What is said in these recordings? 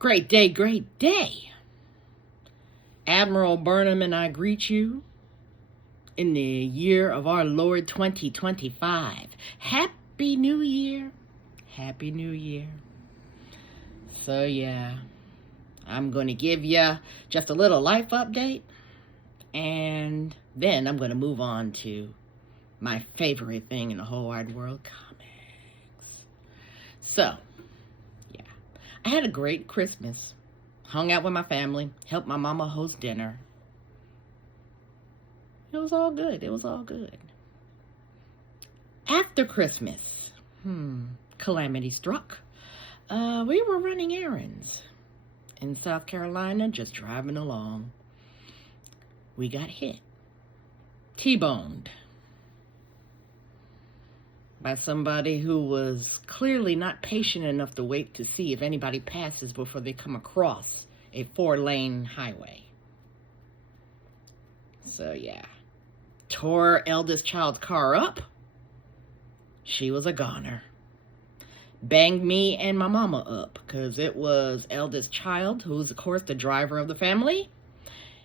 Great day, great day. Admiral Burnham and I greet you in the year of our Lord 2025. Happy New Year. Happy New Year. So yeah, I'm going to give you just a little life update, and then I'm going to move on to my favorite thing in the whole wide world, comics. So, yeah, I had a great Christmas. Hung out with my family, helped my mama host dinner. It was all good. It was all good. After Christmas, calamity struck. We were running errands in South Carolina, just driving along. We got hit. T-boned by somebody who was clearly not patient enough to wait to see if anybody passes before they come across a 4-lane highway. So yeah, tore eldest child's car up. She was a goner. Banged me and my mama up, because it was eldest child, who's of course the driver of the family,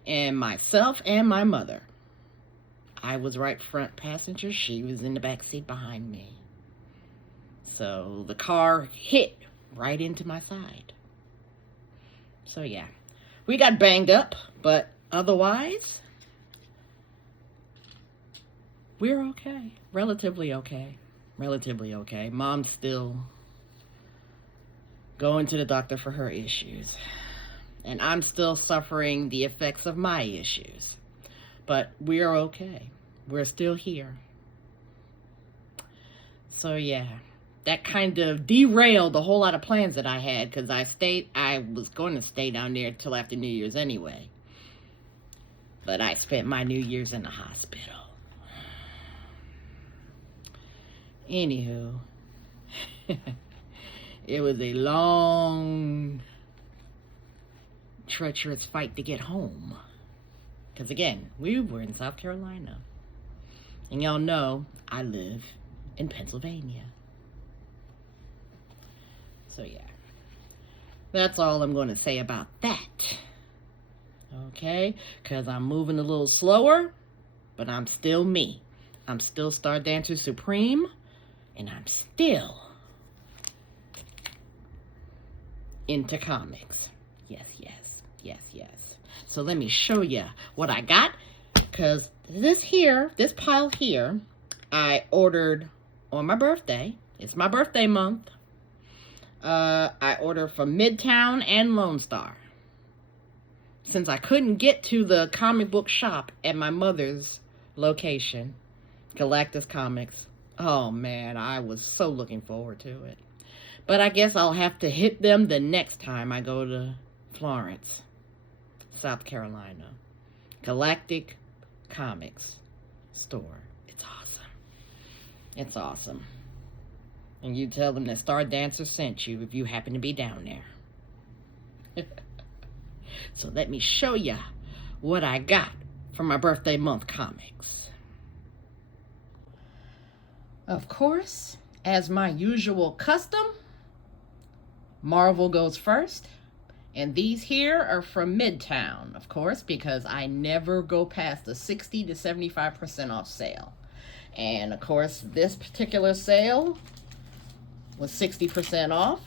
and myself and my mother. I was right front passenger. She was in the back seat behind me. So the car hit right into my side. So yeah, we got banged up, but otherwise, we're okay. Relatively okay. Relatively okay. Mom's still going to the doctor for her issues. And I'm still suffering the effects of my issues. But we're okay. We're still here. So yeah, that kind of derailed a whole lot of plans that I had, because I was going to stay down there till after New Year's anyway. But I spent my New Year's in the hospital. Anywho, it was a long, treacherous fight to get home. Because again, we were in South Carolina. And y'all know I live in Pennsylvania. So yeah, that's all I'm going to say about that. Okay, because I'm moving a little slower, but I'm still me. I'm still Star Dancer Supreme, and I'm still into comics. Yes, yes, yes, yes. So let me show you what I got, because this pile here, I ordered on my birthday. It's my birthday month. I ordered from Midtown and Lone Star. Since I couldn't get to the comic book shop at my mother's location, Galactus Comics, oh man, I was so looking forward to it. But I guess I'll have to hit them the next time I go to Florence, South Carolina. Galactic Comics store. It's awesome. It's awesome. And you tell them that Star Dancer sent you if you happen to be down there. So let me show you what I got for my birthday month comics. Of course, as my usual custom, Marvel goes first. And these here are from Midtown, of course, because I never go past the 60 to 75% off sale. And of course, this particular sale was 60% off,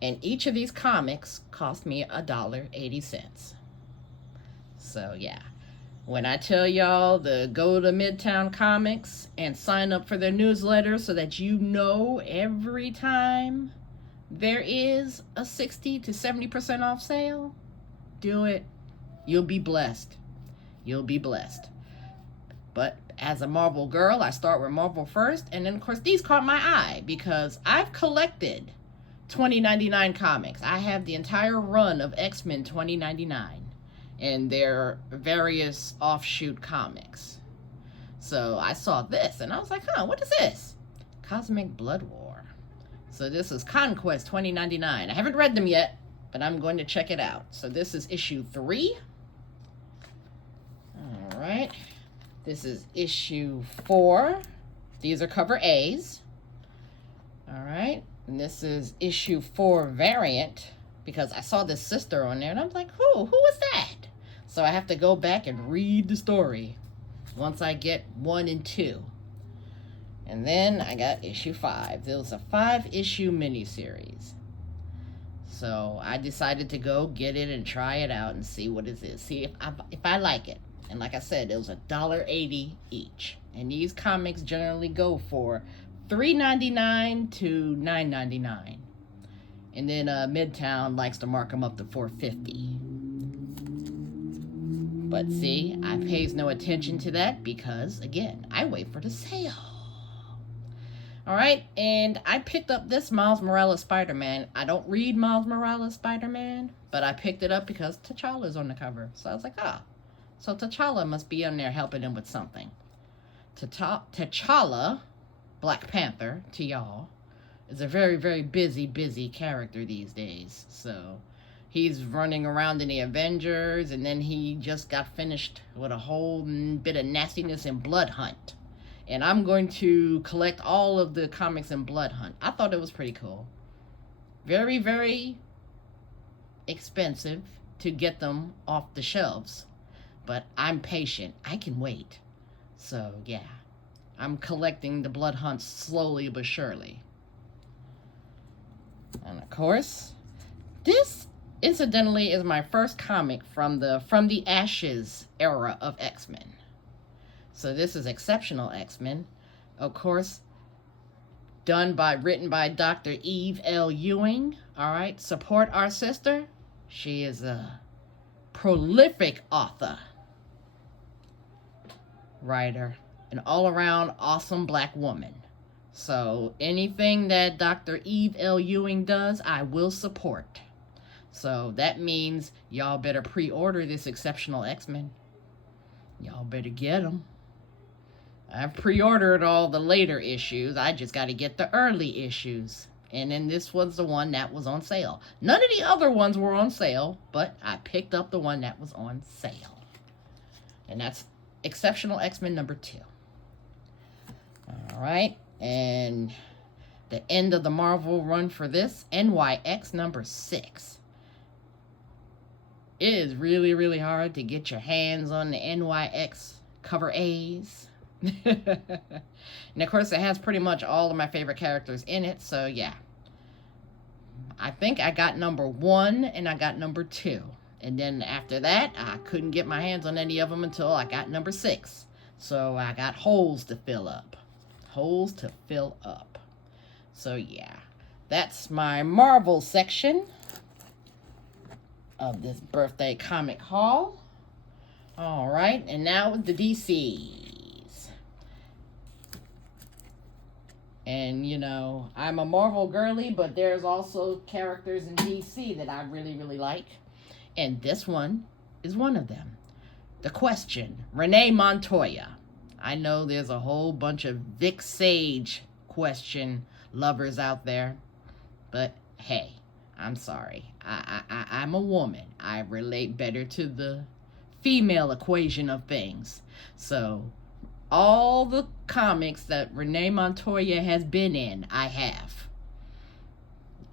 and each of these comics cost me $1.80. So yeah, when I tell y'all to go to Midtown Comics and sign up for their newsletter so that you know every time there is a 60 to 70% off sale, do it. You'll be blessed. You'll be blessed. But as a Marvel girl, I start with Marvel first. And then, of course, these caught my eye because I've collected 2099 comics. I have the entire run of X-Men 2099 and their various offshoot comics. So I saw this and I was like, what is this? Cosmic Blood War. So this is Conquest 2099. I haven't read them yet, but I'm going to check it out. So this is issue 3. All right. This is issue 4. These are cover A's. All right. And this is issue 4 variant, because I saw this sister on there, and I was like, who was that? So I have to go back and read the story once I get 1 and 2. And then I got issue 5. It was a 5-issue miniseries. So I decided to go get it and try it out and see what it is. See if I like it. And like I said, it was $1.80 each. And these comics generally go for $3.99 to $9.99. And then Midtown likes to mark them up to $4.50. But see, I pays no attention to that because, again, I wait for the sale. Alright, and I picked up this Miles Morales Spider-Man. I don't read Miles Morales Spider-Man, but I picked it up because T'Challa's on the cover. So I was like, so T'Challa must be on there helping him with something. T'Challa, Black Panther, to y'all, is a very, very busy character these days. So he's running around in the Avengers, and then he just got finished with a whole bit of nastiness in Blood Hunt. And I'm going to collect all of the comics in Blood Hunt. I thought it was pretty cool. Very, very expensive to get them off the shelves. But I'm patient. I can wait. So, yeah. I'm collecting the Blood Hunt slowly but surely. And of course, this, incidentally, is my first comic from the Ashes era of X-Men. So this is Exceptional X-Men, of course, written by Dr. Eve L. Ewing. All right, support our sister. She is a prolific author, writer, an all-around awesome black woman. So anything that Dr. Eve L. Ewing does, I will support. So that means y'all better pre-order this Exceptional X-Men. Y'all better get them. I've pre-ordered all the later issues. I just got to get the early issues. And then this was the one that was on sale. None of the other ones were on sale, but I picked up the one that was on sale. And that's Exceptional X-Men number 2. All right. And the end of the Marvel run for this, NYX number 6. It is really, really hard to get your hands on the NYX cover A's. And of course it has pretty much all of my favorite characters in it, so yeah. I think I got number 1 and I got number 2. And then after that, I couldn't get my hands on any of them until I got number 6. So I got holes to fill up. Holes to fill up. So yeah, that's my Marvel section of this birthday comic haul. Alright, and now with the DCs. And, you know, I'm a Marvel girly, but there's also characters in DC that I really, really like. And this one is one of them. The Question, Renee Montoya. I know there's a whole bunch of Vic Sage Question lovers out there. But, hey, I'm sorry. I'm a woman. I relate better to the female equation of things. So all the comics that Renee Montoya has been in, I have.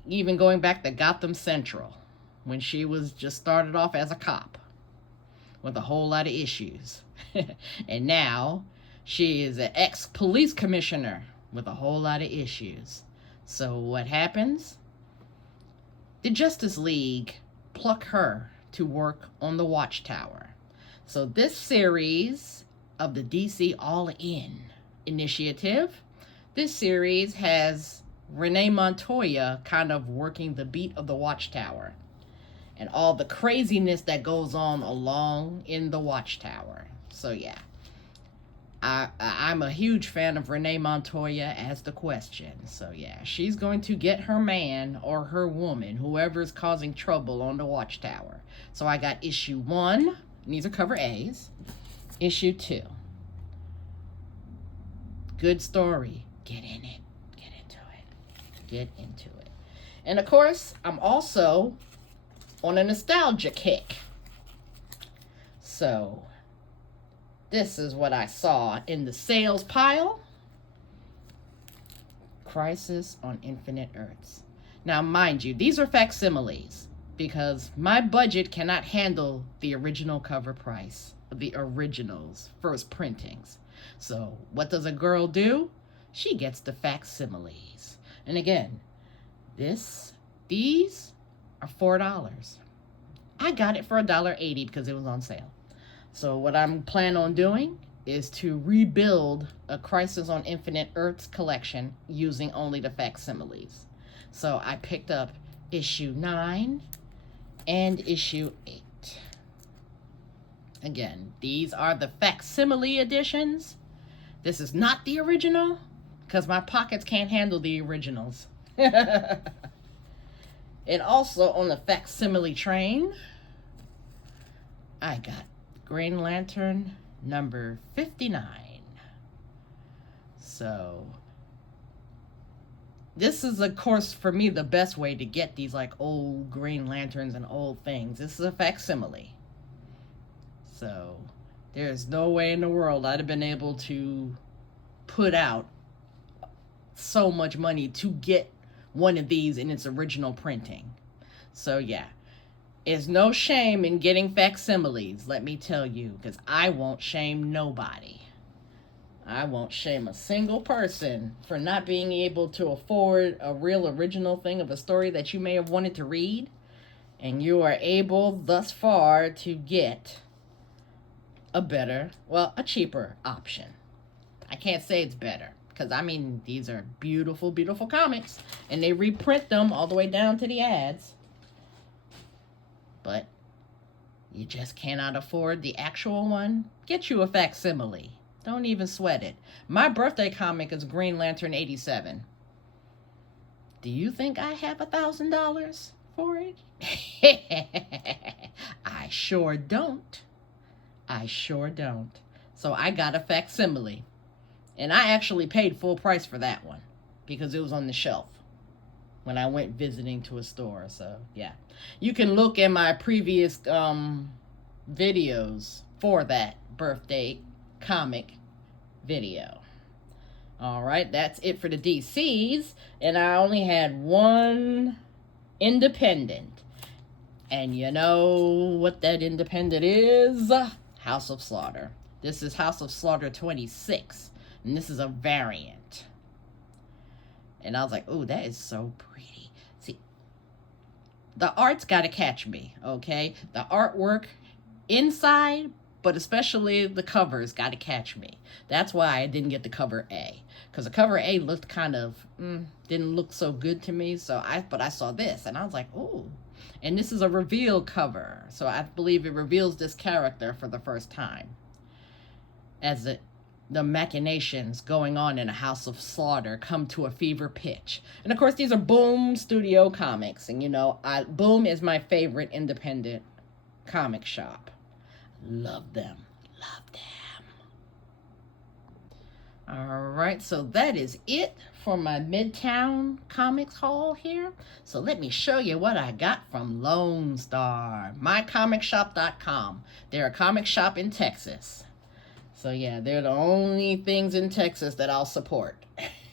Even going back to Gotham Central, when she was just started off as a cop with a whole lot of issues. And now she is an ex-police commissioner with a whole lot of issues. So what happens? The Justice League pluck her to work on the Watchtower. So this series of the DC All In initiative, this series has Renee Montoya kind of working the beat of the Watchtower and all the craziness that goes on along in the Watchtower. So yeah, I'm a huge fan of Renee Montoya as the Question. So yeah, she's going to get her man or her woman, whoever's causing trouble on the Watchtower. So I got issue 1, and these are cover A's. Issue 2. Good story. Get in it. Get into it. Get into it. And of course, I'm also on a nostalgia kick. So this is what I saw in the sales pile. Crisis on Infinite Earths. Now, mind you, these are facsimiles. because my budget cannot handle the original cover price of the originals, first printings. So what does a girl do? She gets the facsimiles. And again, these are $4. I got it for $1.80 because it was on sale. So what I'm planning on doing is to rebuild a Crisis on Infinite Earths collection using only the facsimiles. So I picked up issue 9 and issue 8. Again, these are the facsimile editions. This is not the original because my pockets can't handle the originals. And also on the facsimile train, I got Green Lantern number 59. So this is, of course, for me, the best way to get these like old Green Lanterns and old things. This is a facsimile. So there's no way in the world I'd have been able to put out so much money to get one of these in its original printing. So yeah, it's no shame in getting facsimiles, let me tell you, because I won't shame nobody. I won't shame a single person for not being able to afford a real original thing of a story that you may have wanted to read, and you are able thus far to get a cheaper option. I can't say it's better, because I mean, these are beautiful, beautiful comics, and they reprint them all the way down to the ads. But you just cannot afford the actual one? Get you a facsimile. Don't even sweat it. My birthday comic is Green Lantern 87. Do you think I have $1,000 for it? I sure don't. I sure don't. So I got a facsimile. And I actually paid full price for that one because it was on the shelf when I went visiting to a store. So yeah, you can look at my previous videos for that birthday comic video. All right, that's it for the DCs, and I only had one independent, and you know what that independent is? House of Slaughter. This is House of Slaughter 26, and this is a variant. And I was like, oh, that is so pretty. See, the art's got to catch me, okay? The artwork inside, but especially the covers, got to catch me. That's why I didn't get the cover A, because the cover A looked kind of didn't look so good to me. But I saw this and I was like, ooh. And this is a reveal cover, so I believe it reveals this character for the first time, as the machinations going on in a House of Slaughter come to a fever pitch. And of course, these are Boom Studio comics, and you know, Boom is my favorite independent comic shop. Love them. Love them. All right, so that is it for my Midtown Comics haul here. So let me show you what I got from Lone Star, mycomicshop.com. They're a comic shop in Texas. So yeah, they're the only things in Texas that I'll support.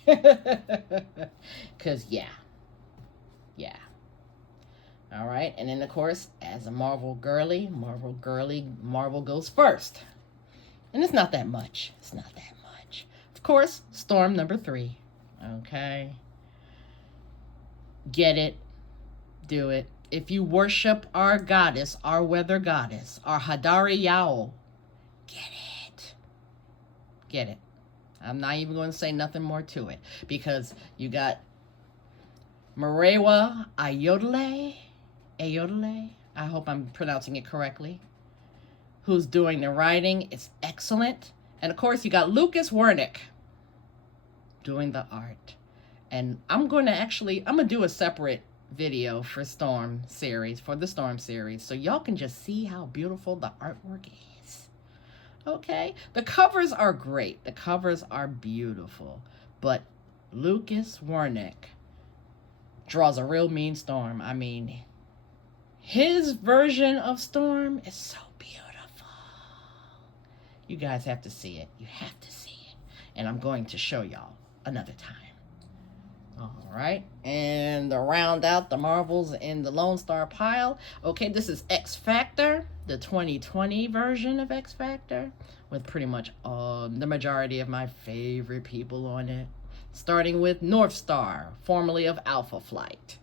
Because yeah. All right, and then of course, as a Marvel girly, Marvel goes first. And it's not that much. Of course, Storm number 3. Okay. Get it. Do it. If you worship our goddess, our weather goddess, our Hadari Yao, get it. I'm not even going to say nothing more to it, because you got Marewa Ayodele, I hope I'm pronouncing it correctly, who's doing the writing. It's excellent. And of course, you got Lucas Wernick doing the art. And I'm going to do a separate video for the Storm series, so y'all can just see how beautiful the artwork is. Okay? The covers are great. The covers are beautiful. But Lucas Wernick draws a real mean Storm. I mean, his version of Storm is so beautiful. You guys have to see it. You have to see it. And I'm going to show y'all another time. All right, and to round out the Marvels in the Lone Star pile, okay, this is X Factor, the 2020 version of X Factor, with pretty much the majority of my favorite people on it. Starting with North Star, formerly of Alpha Flight.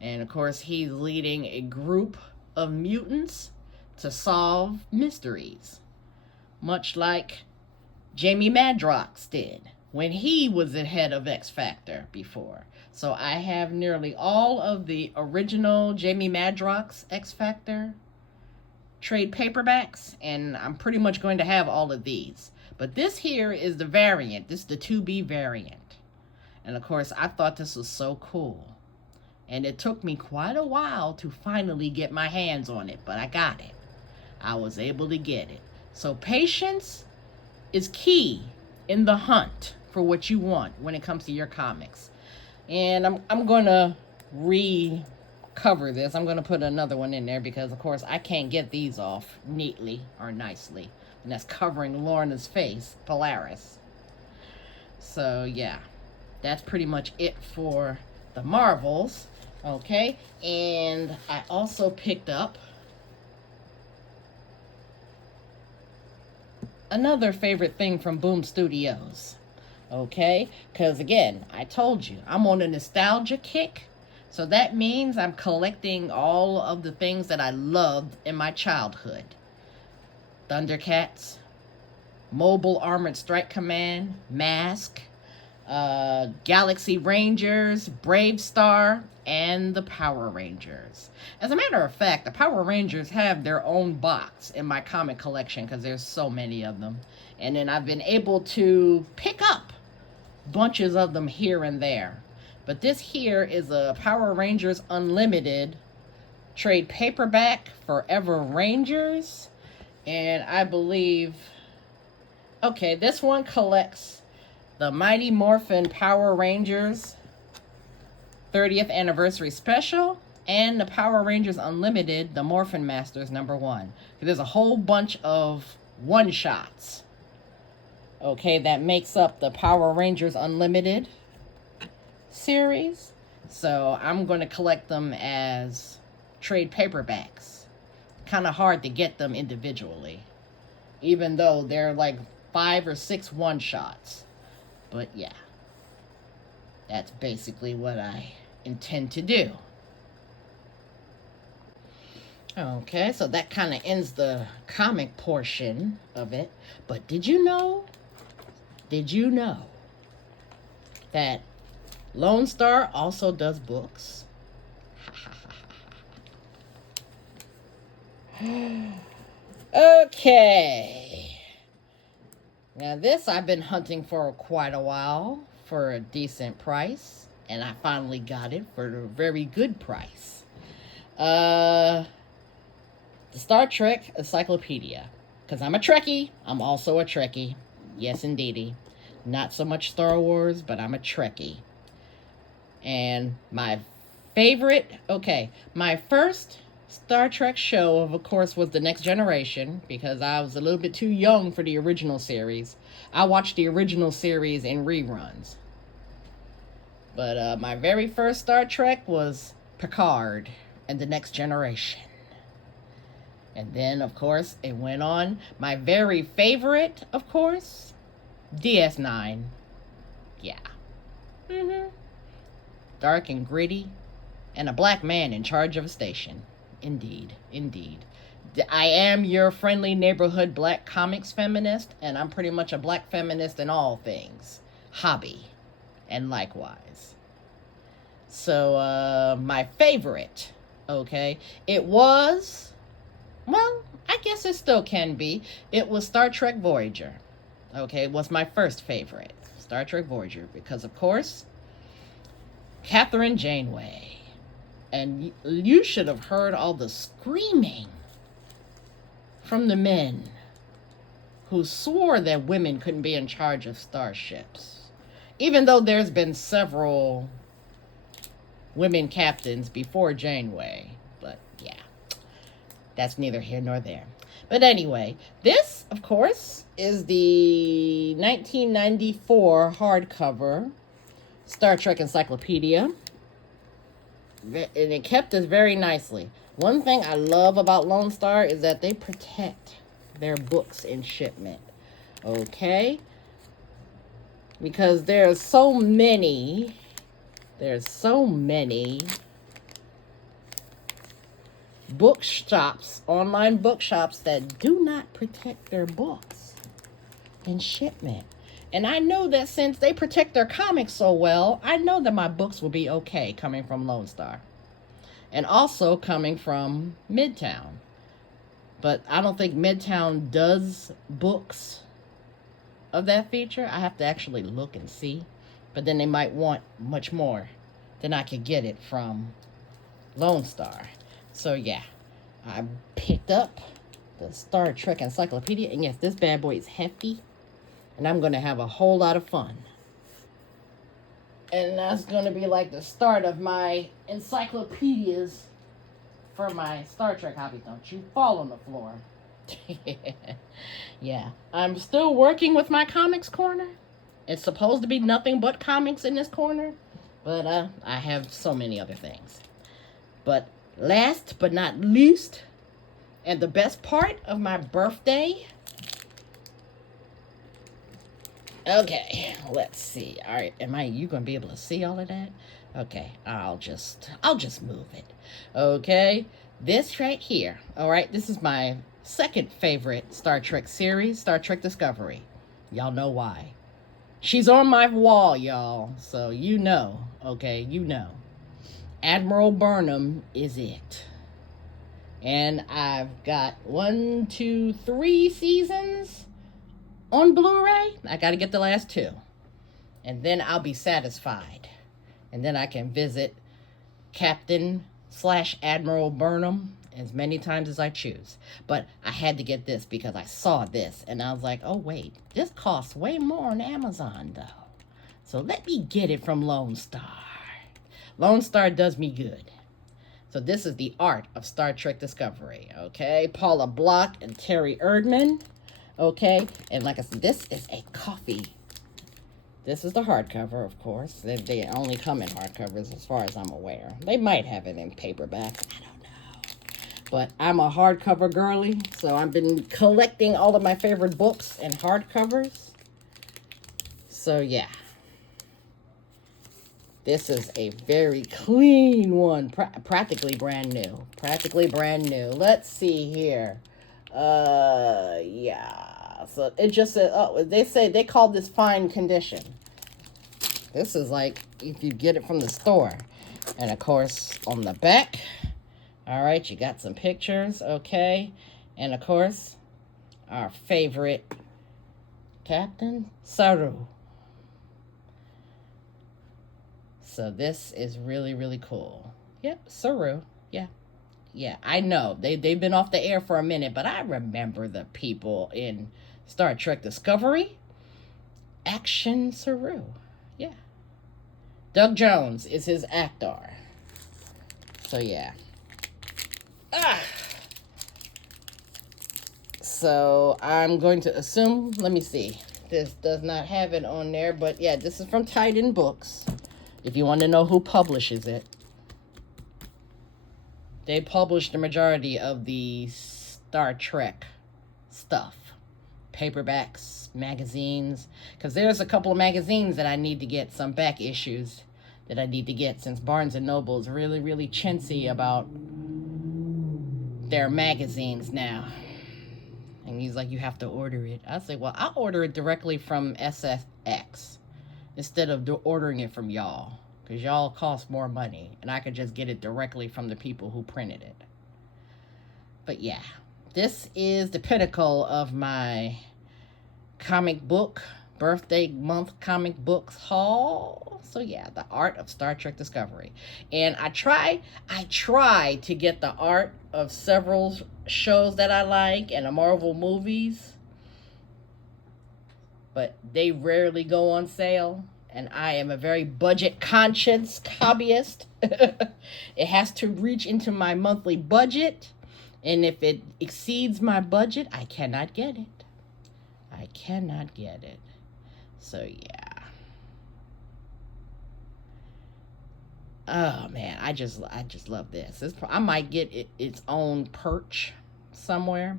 And of course, he's leading a group of mutants to solve mysteries, much like Jamie Madrox did when he was the head of X Factor before. So I have nearly all of the original Jamie Madrox X Factor trade paperbacks, and I'm pretty much going to have all of these. But this here is the variant. This is the 2B variant. And of course, I thought this was so cool. And it took me quite a while to finally get my hands on it, but I got it. I was able to get it. So patience is key in the hunt for what you want when it comes to your comics. And I'm going to recover this. I'm going to put another one in there because, of course, I can't get these off neatly or nicely. And that's covering Lorna's face, Polaris. So, yeah, that's pretty much it for the Marvels. Okay, and I also picked up another favorite thing from Boom Studios. Okay, because again, I told you, I'm on a nostalgia kick. So that means I'm collecting all of the things that I loved in my childhood. Thundercats, Mobile Armored Strike Command, Mask, Galaxy Rangers, Brave Star, and the Power Rangers. As a matter of fact, the Power Rangers have their own box in my comic collection because there's so many of them. And then I've been able to pick up bunches of them here and there. But this here is a Power Rangers Unlimited trade paperback, Forever Rangers. And I believe, okay, this one collects the Mighty Morphin Power Rangers 30th Anniversary Special and the Power Rangers Unlimited, the Morphin Masters #1. There's a whole bunch of one-shots, okay, that makes up the Power Rangers Unlimited series. So I'm going to collect them as trade paperbacks. Kind of hard to get them individually, even though they're like 5 or 6 one-shots. But yeah, that's basically what I intend to do. Okay, so that kind of ends the comic portion of it. But did you know that Lone Star also does books? Okay. Now this I've been hunting for quite a while for a decent price, and I finally got it for a very good price. The Star Trek Encyclopedia. Because I'm a Trekkie, I'm also a Trekkie. Yes, indeedy. Not so much Star Wars, but I'm a Trekkie. And my first Star Trek show, of course, was The Next Generation, because I was a little bit too young for the original series. I watched the original series in reruns. But my very first Star Trek was Picard and The Next Generation. And then, of course, it went on. My very favorite, of course, DS9. Yeah. Dark and gritty, and a black man in charge of a station. Indeed, indeed. I am your friendly neighborhood black comics feminist, and I'm pretty much a black feminist in all things. Hobby, and likewise. So, my favorite, okay, it was, well, I guess it still can be. It was Star Trek Voyager. Okay, it was my first favorite. Star Trek Voyager, because, of course, Catherine Janeway. And you should have heard all the screaming from the men who swore that women couldn't be in charge of starships. Even though there's been several women captains before Janeway. But yeah, that's neither here nor there. But anyway, this, of course, is the 1994 hardcover Star Trek encyclopedia. And it kept us very nicely. One thing I love about Lone Star is that they protect their books in shipment. Okay? Because there's so many bookshops, online bookshops, that do not protect their books in shipment. And I know that since they protect their comics so well, I know that my books will be okay coming from Lone Star. And also coming from Midtown. But I don't think Midtown does books of that feature. I have to actually look and see. But then they might want much more than I could get it from Lone Star. So yeah, I picked up the Star Trek encyclopedia. And yes, this bad boy is hefty. And I'm going to have a whole lot of fun. And that's going to be like the start of my encyclopedias for my Star Trek hobby. Don't you fall on the floor. Yeah. I'm still working with my comics corner. It's supposed to be nothing but comics in this corner. But I have so many other things. But last but not least, and the best part of my birthday. Okay, let's see. All right, you gonna be able to see all of that? Okay, I'll just move it. Okay, this right here. All right, this is my second favorite Star Trek series, Star Trek Discovery. Y'all know why. She's on my wall, y'all. So you know, okay, you know. Admiral Burnham is it. And I've got 1, 2, 3 seasons on Blu-ray. I got to get the last 2. And then I'll be satisfied. And then I can visit Captain/Admiral Burnham as many times as I choose. But I had to get this because I saw this. And I was like, oh, wait. This costs way more on Amazon, though. So let me get it from Lone Star. Lone Star does me good. So this is the art of Star Trek Discovery. Okay? Paula Block and Terry Erdman. Okay, and like I said, this is a coffee. This is the hardcover, of course. They only come in hardcovers as far as I'm aware. They might have it in paperback. I don't know. But I'm a hardcover girly, so I've been collecting all of my favorite books in hardcovers. So yeah. This is a very clean one. Practically brand new. Practically brand new. Let's see here. Yeah. So it just said, oh, they call this fine condition. This is like if you get it from the store. And of course, on the back, all right, you got some pictures, okay? And of course, our favorite Captain Saru. So this is really, really cool. Yep, Saru. Yeah. Yeah, I know. They've been off the air for a minute, but I remember the people in Star Trek Discovery. Action Saru. Yeah. Doug Jones is his actor. So, yeah. So, I'm going to assume, let me see. This does not have it on there, but yeah, this is from Titan Books. If you want to know who publishes it. They publish the majority of the Star Trek stuff. Paperbacks, magazines. Because there's a couple of magazines that I need to get, some back issues that I need to get, since Barnes & Noble is really, really chintzy about their magazines now. And he's like, you have to order it. I say, well, I'll order it directly from SFX instead of ordering it from y'all. Because y'all cost more money. And I could just get it directly from the people who printed it. But yeah. This is the pinnacle of my comic book, birthday month comic books haul. So yeah, the art of Star Trek Discovery. And I try to get the art of several shows that I like and the Marvel movies. But they rarely go on sale. And I am a very budget conscious hobbyist. It has to reach into my monthly budget. And if it exceeds my budget, I cannot get it. I cannot get it. So, yeah. Oh man, I just love this. I might get its own perch somewhere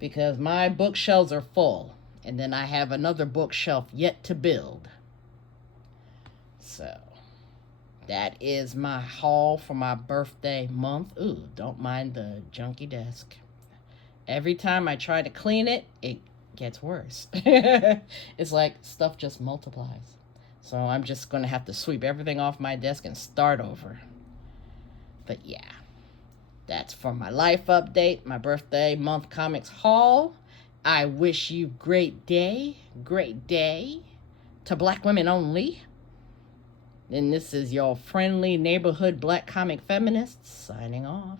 because my bookshelves are full, and then I have another bookshelf yet to build. So that is my haul for my birthday month. Ooh, don't mind the junky desk. Every time I try to clean it, it gets worse. It's like stuff just multiplies. So I'm just going to have to sweep everything off my desk and start over. But yeah, that's for my life update, my birthday month comics haul. I wish you great day to Black women only. And this is your friendly neighborhood black comic feminist signing off.